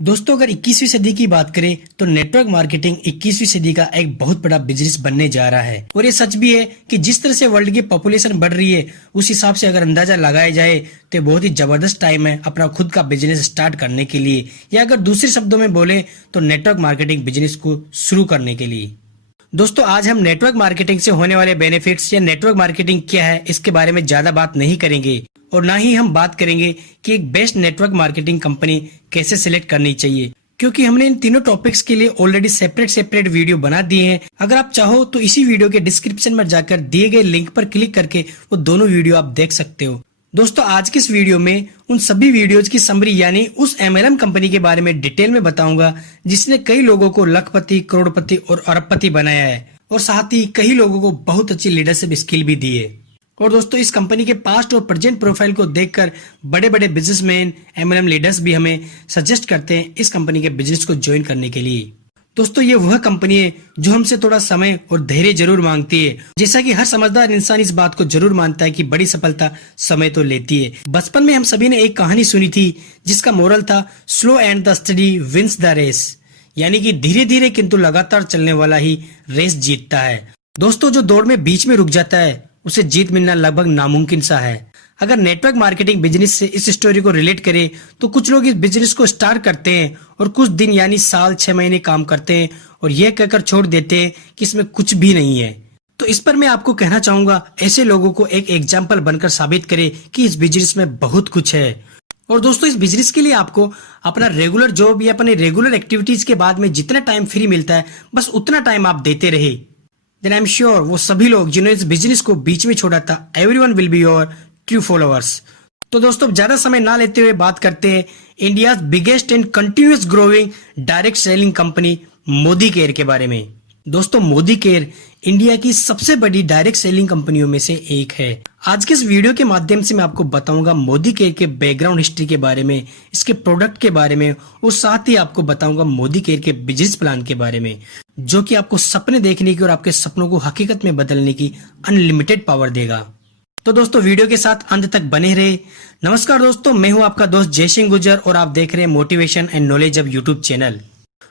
दोस्तों अगर 21वीं सदी की बात करें तो नेटवर्क मार्केटिंग 21वीं सदी का एक बहुत बड़ा बिजनेस बनने जा रहा है। और ये सच भी है कि जिस तरह से वर्ल्ड की पॉपुलेशन बढ़ रही है उस हिसाब से अगर अंदाजा लगाया जाए तो बहुत ही जबरदस्त टाइम है अपना खुद का बिजनेस स्टार्ट करने के लिए, या अगर दूसरे शब्दों में बोले तो नेटवर्क मार्केटिंग बिजनेस को शुरू करने के लिए। दोस्तों आज हम नेटवर्क मार्केटिंग से होने वाले बेनिफिट्स या नेटवर्क मार्केटिंग क्या है इसके बारे में ज्यादा बात नहीं करेंगे, और ना ही हम बात करेंगे कि एक बेस्ट नेटवर्क मार्केटिंग कंपनी कैसे सिलेक्ट करनी चाहिए, क्योंकि हमने इन तीनों टॉपिक्स के लिए ऑलरेडी सेपरेट वीडियो बना दिए हैं। अगर आप चाहो तो इसी वीडियो के डिस्क्रिप्शन में जाकर दिए गए लिंक पर क्लिक करके वो दोनों वीडियो आप देख सकते हो। दोस्तों आज की इस वीडियो में उन सभी वीडियोज की समरी यानी उस एमएलएम कंपनी के बारे में डिटेल में बताऊंगा जिसने कई लोगों को लखपति, करोड़पति और अरबपति बनाया है, और साथ ही कई लोगों को बहुत अच्छी लीडरशिप स्किल भी दी है। और दोस्तों इस कंपनी के पास्ट और प्रेजेंट प्रोफाइल को देखकर बड़े बड़े बिजनेसमैन, एमएलएम लीडर्स भी हमें सजेस्ट करते हैं इस कंपनी के बिजनेस को ज्वाइन करने के लिए। दोस्तों ये वह कंपनी है जो हमसे थोड़ा समय और धैर्य जरूर मांगती है, जैसा कि हर समझदार इंसान इस बात को जरूर मानता है कि बड़ी सफलता समय तो लेती है। बचपन में हम सभी ने एक कहानी सुनी थी जिसका मोरल था slow and the steady wins the race, यानी कि धीरे धीरे किंतु लगातार चलने वाला ही रेस जीतता है। दोस्तों जो दौड़ में बीच में रुक जाता है उसे जीत मिलना लगभग नामुमकिन सा है। अगर नेटवर्क मार्केटिंग बिजनेस से इस स्टोरी को रिलेट करें तो कुछ लोग इस बिजनेस को स्टार्ट करते हैं और कुछ दिन यानी साल 6 महीने काम करते हैं और यह कहकर छोड़ देते हैं कि इसमें कुछ भी नहीं है। तो इस पर मैं आपको कहना चाहूंगा ऐसे लोगों को एक एग्जाम्पल बनकर साबित करें कि इस बिजनेस में बहुत कुछ है। और दोस्तों इस बिजनेस के लिए आपको अपना रेगुलर जॉब या अपने रेगुलर एक्टिविटीज के बाद में जितना टाइम फ्री मिलता है बस उतना टाइम आप देते रहे, देन आई एम श्योर वो सभी लोग जिन्होंने इस बिजनेस को बीच में छोड़ा था everyone will be your true followers. तो दोस्तों ज्यादा समय ना लेते हुए बात करते हैं India's biggest and continuous growing direct selling company Modi care के बारे में। दोस्तों मोदी केयर इंडिया की सबसे बड़ी डायरेक्ट सेलिंग कंपनियों में से एक है। आज के इस वीडियो के माध्यम से मैं आपको बताऊंगा मोदी केयर के बैकग्राउंड हिस्ट्री के बारे में, इसके प्रोडक्ट के बारे में, और साथ ही आपको बताऊंगा मोदी केयर के बिजनेस प्लान के बारे में जो कि आपको सपने देखने की और आपके सपनों को हकीकत में बदलने की अनलिमिटेड पावर देगा। तो दोस्तों वीडियो के साथ अंत तक बने रहे। नमस्कार दोस्तों, मैं हूं आपका दोस्त जय सिंह गुर्जर और आप देख रहे हैं मोटिवेशन एंड नॉलेज अब यूट्यूब चैनल।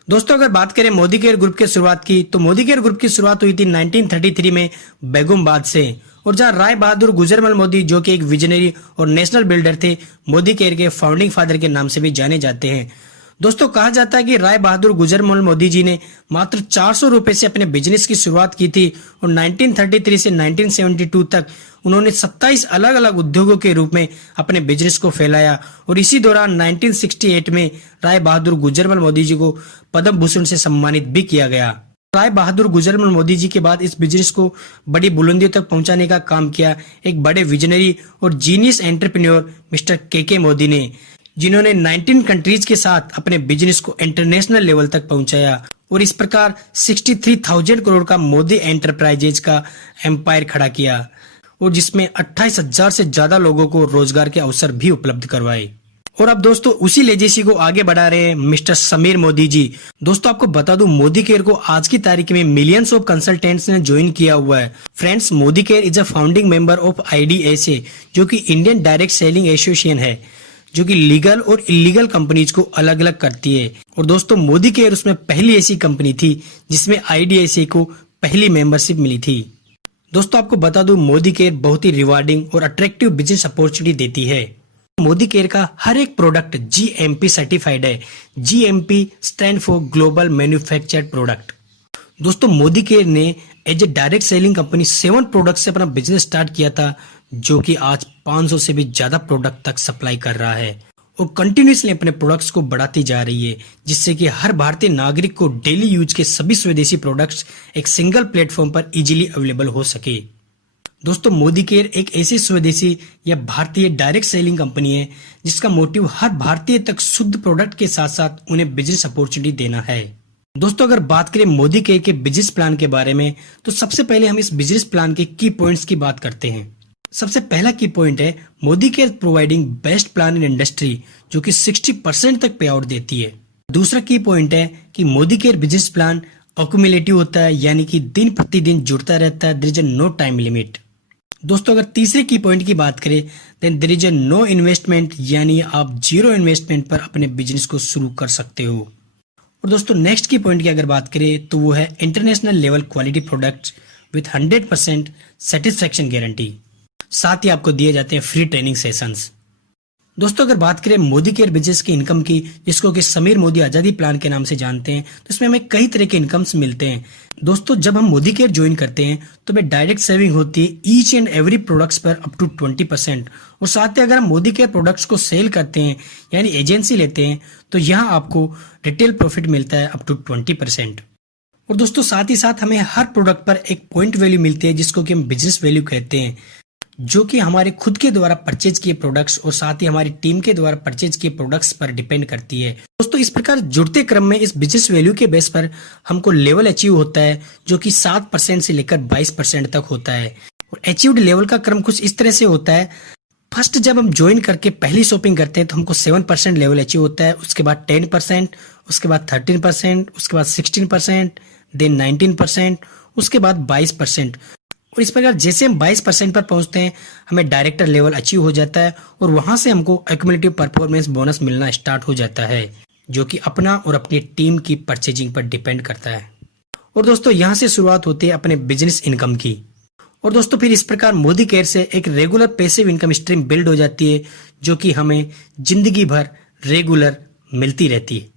दोस्तों अगर बात करें मोदी केयर ग्रुप की शुरुआत की तो मोदी केयर ग्रुप की शुरुआत हुई थी 1933 में बेगमबाद से, और जहां राय बहादुर गुजरमल मोदी जो कि एक विजनरी और नेशनल बिल्डर थे मोदी केयर के फाउंडिंग फादर के नाम से भी जाने जाते हैं। दोस्तों कहा जाता है कि राय बहादुर गुजरमल मोदी जी ने मात्र 400 रुपए से अपने बिजनेस की शुरुआत की थी और 1933 से 1972 तक उन्होंने 27 अलग अलग उद्योगों के रूप में अपने बिजनेस को फैलाया, और इसी दौरान 1968 में राय बहादुर गुजरमल मोदी जी को पद्म भूषण से सम्मानित भी किया गया। राय बहादुर गुजरमल मोदी जी के बाद इस बिजनेस को बड़ी बुलंदियों तक पहुंचाने का काम किया एक बड़े विजनरी और जीनियस एंटरप्रेन्योर मिस्टर के मोदी ने, जिन्होंने 19 कंट्रीज के साथ अपने बिजनेस को इंटरनेशनल लेवल तक पहुंचाया और इस प्रकार 63,000 करोड़ का मोदी एंटरप्राइजेज का एम्पायर खड़ा किया, और जिसमें 28,000 से ज्यादा लोगों को रोजगार के अवसर भी उपलब्ध करवाए। और अब दोस्तों उसी लेजेसी को आगे बढ़ा रहे हैं मिस्टर समीर मोदी जी। दोस्तों आपको बता दूं मोदी केयर को आज की तारीख में मिलियंस ऑफ कंसल्टेंट्स ने ज्वाइन किया हुआ है। Friends Modi care is a founding member of IDSA जो कि इंडियन डायरेक्ट सेलिंग एसोसिएशन है, जो कि लीगल और इलीगल कंपनीज को अलग अलग करती है। और दोस्तों मोदी केयर उसमें पहली ऐसी कंपनी थी जिसमें IDSA को पहली मेंबरशिप मिली थी। दोस्तों आपको बता दूं मोदी केयर बहुत ही रिवार्डिंग और अट्रैक्टिव बिजनेस अपॉर्चुनिटी देती है। मोदी केयर का हर एक प्रोडक्ट GMP सर्टिफाइड है। GMP stand for global manufactured product. दोस्तों मोदी केयर ने as a direct selling company 7 product से अपना बिजनेस स्टार्ट किया था, जो कि आज 500 से भी ज्यादा प्रोडक्ट तक सप्लाई कर रहा है और कंटिन्यूसली अपने प्रोडक्ट्स को बढ़ाती जा रही है, जिससे कि हर भारतीय नागरिक को डेली यूज के सभी स्वदेशी प्रोडक्ट्स एक सिंगल प्लेटफॉर्म पर इजीली अवेलेबल हो सके। दोस्तों मोदी केयर एक ऐसी स्वदेशी या भारतीय डायरेक्ट सेलिंग कंपनी है जिसका मोटिव हर भारतीय तक शुद्ध प्रोडक्ट के साथ साथ उन्हें बिजनेस अपॉर्चुनिटी देना है। दोस्तों अगर बात करें मोदी केयर के बिजनेस प्लान के बारे में तो सबसे पहले हम इस बिजनेस प्लान के की पॉइंट्स की बात करते हैं। सबसे पहला की पॉइंट है Modi care providing best plan in industry, जो कि 60% तक पे आउट देती है। दूसरा की पॉइंट है कि Modi care business plan accumulative होता है, यानी कि दिन प्रतिदिन जुड़ता रहता है, there is no time limit. दोस्तों अगर तीसरे की पॉइंट की बात करें, then there is a no investment, यानी आप जीरो इन्वेस्टमेंट पर अपने बिजनेस को शुरू कर सकते हो। और दोस्तों नेक्स्ट की पॉइंट की अगर बात करें तो वो है international level quality products with 100% satisfaction guarantee. साथ ही आपको दिए जाते हैं फ्री ट्रेनिंग सेशंस। दोस्तों अगर बात करें मोदी केयर बिजनेस की इनकम की, जिसको कि समीर मोदी आजादी प्लान के नाम से जानते हैं, तो इसमें हमें कई तरह के इनकम्स मिलते हैं। दोस्तों जब हम मोदी केयर ज्वाइन करते हैं तो हमें डायरेक्ट सेविंग होती है ईच एंड एवरी प्रोडक्ट्स पर अप टू 20%। और साथ ही अगर हम मोदी केयर प्रोडक्ट्स को सेल करते हैं यानी एजेंसी लेते हैं, तो यहाँ आपको रिटेल प्रॉफिट मिलता है अप टू 20%। और दोस्तों साथ ही साथ हमें हर प्रोडक्ट पर एक पॉइंट वैल्यू मिलती है, जिसको कि हम बिजनेस वैल्यू कहते हैं, जो कि हमारे खुद के द्वारा परचेज किए प्रोडक्ट्स और साथ ही हमारी टीम के द्वारा परचेज किए प्रोडक्ट्स पर डिपेंड करती है। दोस्तों इस प्रकार जुड़ते क्रम में इस बिजनेस वैल्यू के बेस पर हमको लेवल अचीव होता है, जो कि 7% से लेकर 22% तक होता है। और अचीव्ड लेवल का क्रम कुछ इस तरह से होता है। फर्स्ट जब हम ज्वाइन करके पहली शॉपिंग करते हैं तो हमको 7% लेवल अचीव होता है, उसके बाद 10%, उसके बाद 13%, उसके बाद 16%, देन 19%, उसके बाद 22%। और इस प्रकार जैसे हम 22% पर पहुंचते हैं हमें डायरेक्टर लेवल अचीव हो जाता है और वहां से हमको एक्युमुलेटिव परफॉर्मेंस बोनस मिलना स्टार्ट हो जाता है, जो कि अपना और अपनी टीम की परचेजिंग पर डिपेंड करता है। और दोस्तों यहां से शुरुआत होती है अपने बिजनेस इनकम की। और दोस्तों फिर इस प्रकार मोदी केयर से एक regular passive income stream build हो जाती है, जो कि हमें जिंदगी भर रेगुलर मिलती रहती है।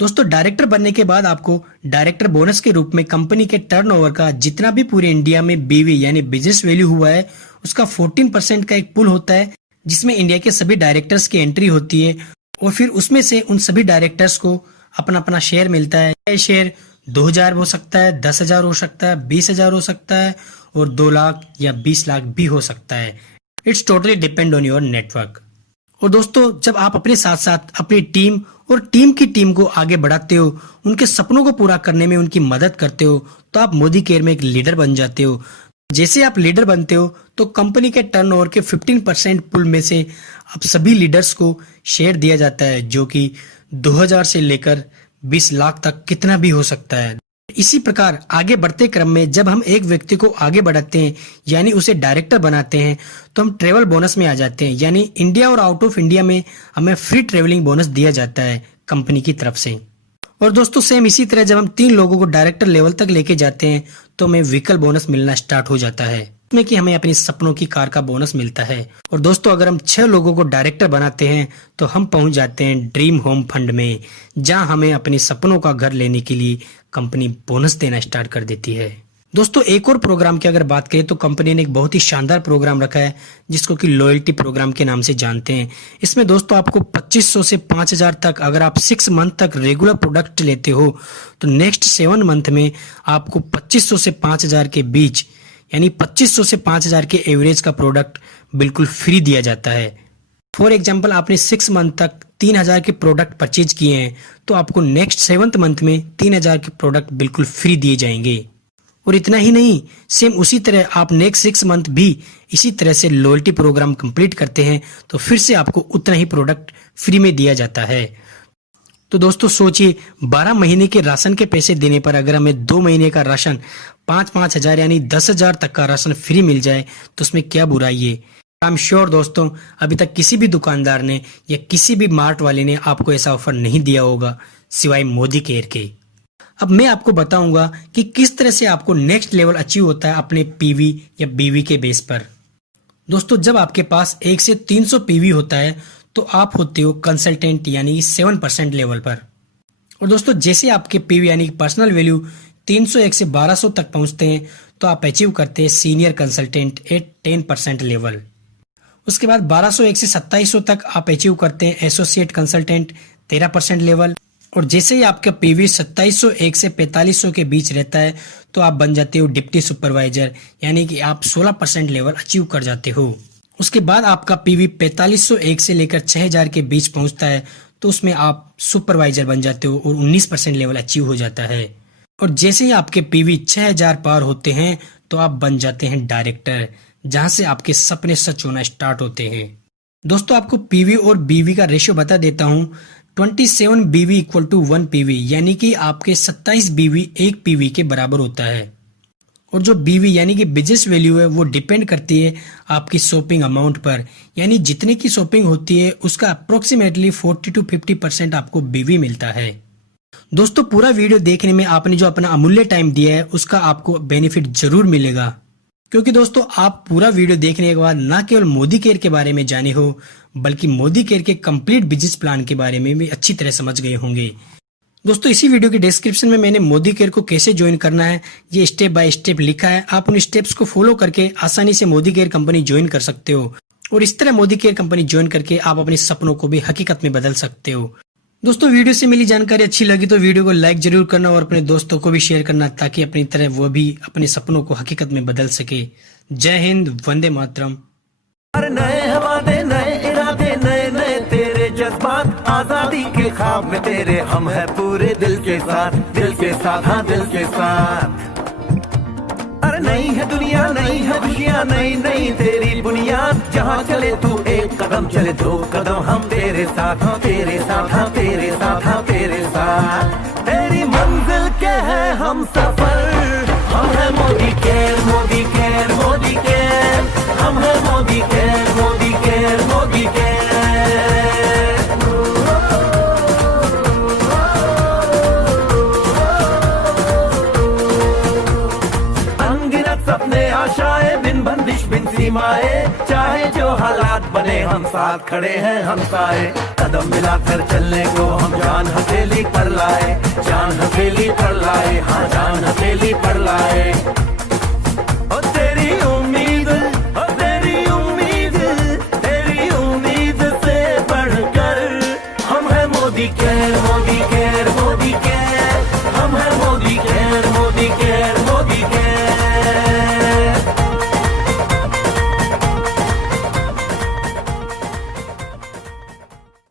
दोस्तों डायरेक्टर बनने के बाद आपको डायरेक्टर बोनस के रूप में कंपनी के टर्नओवर का जितना भी पूरे इंडिया में बीवी यानी बिजनेस वैल्यू हुआ है उसका 14% का एक पुल होता है, जिसमें इंडिया के सभी डायरेक्टर्स की एंट्री होती है। और फिर उसमें से उन सभी डायरेक्टर्स को अपना अपना शेयर मिलता है। यह शेयर 2000 हो सकता है, 10,000 हो सकता है, 20,000 हो सकता है और 2 लाख या 20 लाख भी हो सकता है। It's totally depend on your network. और दोस्तों जब आप अपने साथ साथ अपनी टीम और टीम की टीम को आगे बढ़ाते हो, उनके सपनों को पूरा करने में उनकी मदद करते हो, तो आप मोदी केयर में एक लीडर बन जाते हो। जैसे आप लीडर बनते हो तो कंपनी के टर्नओवर के 15% पुल में से अब सभी लीडर्स को शेयर दिया जाता है, जो कि 2000 से लेकर 20 लाख तक कितना भी हो सकता है। इसी प्रकार आगे बढ़ते क्रम में जब हम एक व्यक्ति को आगे बढ़ाते हैं यानी उसे डायरेक्टर बनाते हैं, तो हम ट्रेवल बोनस में आ जाते हैं, यानी इंडिया और आउट ऑफ इंडिया में हमें फ्री ट्रेवलिंग बोनस दिया जाता है कंपनी की तरफ से। और दोस्तों सेम इसी तरह जब हम 3 लोगों को डायरेक्टर लेवल तक लेके जाते हैं तो हमें व्हीकल बोनस मिलना स्टार्ट हो जाता है, इसमें कि हमें अपनी सपनों की कार का बोनस मिलता है। और दोस्तों अगर हम 6 लोगों को डायरेक्टर बनाते हैं तो हम पहुंच जाते हैं ड्रीम होम फंड में, जहां हमें अपने सपनों का घर लेने के लिए कंपनी बोनस देना स्टार्ट कर देती है। दोस्तों एक और प्रोग्राम की अगर बात करें तो कंपनी ने एक बहुत ही शानदार प्रोग्राम रखा है, जिसको कि लॉयल्टी प्रोग्राम के नाम से जानते हैं। इसमें दोस्तों आपको 2500 से 5000 तक, अगर आप 6 मंथ तक रेगुलर प्रोडक्ट लेते हो तो नेक्स्ट 7 मंथ में आपको 2500 से 5000 के बीच, यानी 2500 से 5000 के एवरेज का प्रोडक्ट बिल्कुल फ्री दिया जाता है। फॉर एग्जाम्पल आपने 6 मंथ तक 3000 के प्रोडक्ट परचेज किए हैं तो आपको नेक्स्ट 7th मंथ में 3000 के प्रोडक्ट बिल्कुल फ्री दिए जाएंगे। और इतना ही नहीं, सेम उसी तरह आप नेक्स्ट 6 मंथ भी इसी तरह से लॉयल्टी प्रोग्राम कंप्लीट करते हैं तो फिर से आपको उतना ही प्रोडक्ट फ्री में दिया जाता है। तो दोस्तों सोचिए 12 महीने के राशन के पैसे देने पर अगर हमें 2 महीने का राशन 5-5 हजार यानी 10,000 तक का राशन फ्री मिल जाए तो उसमें क्या बुराई है। आई एम श्योर दोस्तों अभी तक किसी भी दुकानदार ने या किसी भी मार्ट वाले ने आपको ऐसा ऑफर नहीं दिया होगा सिवाय मोदी केयर के। अब मैं आपको बताऊंगा कि किस तरह से आपको नेक्स्ट लेवल अचीव होता है अपने पीवी या बीवी के बेस पर। दोस्तों जब आपके पास 1 से 300 पीवी होता है तो आप होते हो कंसल्टेंट यानी 7% लेवल पर। और दोस्तों जैसे आपके पीवी यानी पर्सनल वैल्यू 301 से 1200 तक पहुंचते हैं तो आप अचीव करते हैं सीनियर कंसल्टेंट एट 10% लेवल। उसके बाद 1201 से 2700 तक आप अचीव करते हैं एसोसिएट कंसल्टेंट 13% लेवल। और जैसे ही आपका पीवी 2701 से 4500 के बीच रहता है तो आप बन जाते हो डिप्टी सुपरवाइजर, यानी कि आप 16% लेवल अचीव कर जाते हो। उसके बाद आपका पीवी 4501 से लेकर 6000 के बीच पहुंचता है तो उसमें आप सुपरवाइजर बन जाते हो और 19% लेवल अचीव हो जाता है। और जैसे ही आपके पीवी 6000 पार होते हैं तो आप बन जाते हैं डायरेक्टर, जहां से आपके सपने सच होना स्टार्ट होते हैं। दोस्तों आपको पीवी और बीवी का रेशियो बता देता हूं। 27 बीवी इक्वल टू 1 पीवी, यानी कि आपके 27 बीवी 1 पीवी के बराबर होता है। और जो बीवी यानी कि बिजनेस वैल्यू है वो डिपेंड करती है आपकी शॉपिंग अमाउंट पर, यानी जितने की शॉपिंग होती है उसका अप्रोक्सीमेटली 40 to 50% आपको बीवी मिलता है। दोस्तों पूरा वीडियो देखने में आपने जो अपना अमूल्य टाइम दिया है उसका आपको बेनिफिट जरूर मिलेगा, क्योंकि दोस्तों आप पूरा वीडियो देखने के बाद ना केवल मोदी केयर के बारे में जाने हो बल्कि मोदी केयर के कंप्लीट बिजनेस प्लान के बारे में भी अच्छी तरह समझ गए होंगे। दोस्तों इसी वीडियो के डिस्क्रिप्शन में मैंने मोदी केयर को कैसे ज्वाइन करना है ये स्टेप बाय स्टेप लिखा है। आप उन स्टेप्स को फॉलो करके आसानी से मोदी केयर कंपनी ज्वाइन कर सकते हो और इस तरह मोदी केयर कंपनी ज्वाइन करके आप अपने सपनों को भी हकीकत में बदल सकते हो। दोस्तों वीडियो से मिली जानकारी अच्छी लगी तो वीडियो को लाइक जरूर करना और अपने दोस्तों को भी शेयर करना ताकि अपनी तरह वो भी अपने सपनों को हकीकत में बदल सके। जय हिंद, वंदे मातरम। नए वादे नए इरादे नए नए तेरे जज्बात, आजादी के ख्वाब में तेरे हम है पूरे दिल के साथ हाँ दिल के साथ। अरे नई है दुनिया नई है खुशियाँ नई नई तेरी बुनियाद, जहाँ चले तू एक कदम चले दो कदम हम तेरे साथ हाँ तेरे साथ हाँ तेरे साथ हाँ तेरे साथ। तेरी मंजिल के है हम सफर, हम है Modi care Modi care Modi care, हम है Modi care Modi care Modi care. अनगिनत सपने आशाएं बिन बंदिश बिन सीमाएं, चाहे जो हालात बने हम साथ खड़े हैं हम साए। कदम मिलाकर चलने को हम जान हथेली पर लाए, जान हथेली पर लाए हाँ जान हथेली पर लाए। और तेरी उम्मीद तेरी उम्मीद से बढ़कर हम है मोदी केयर।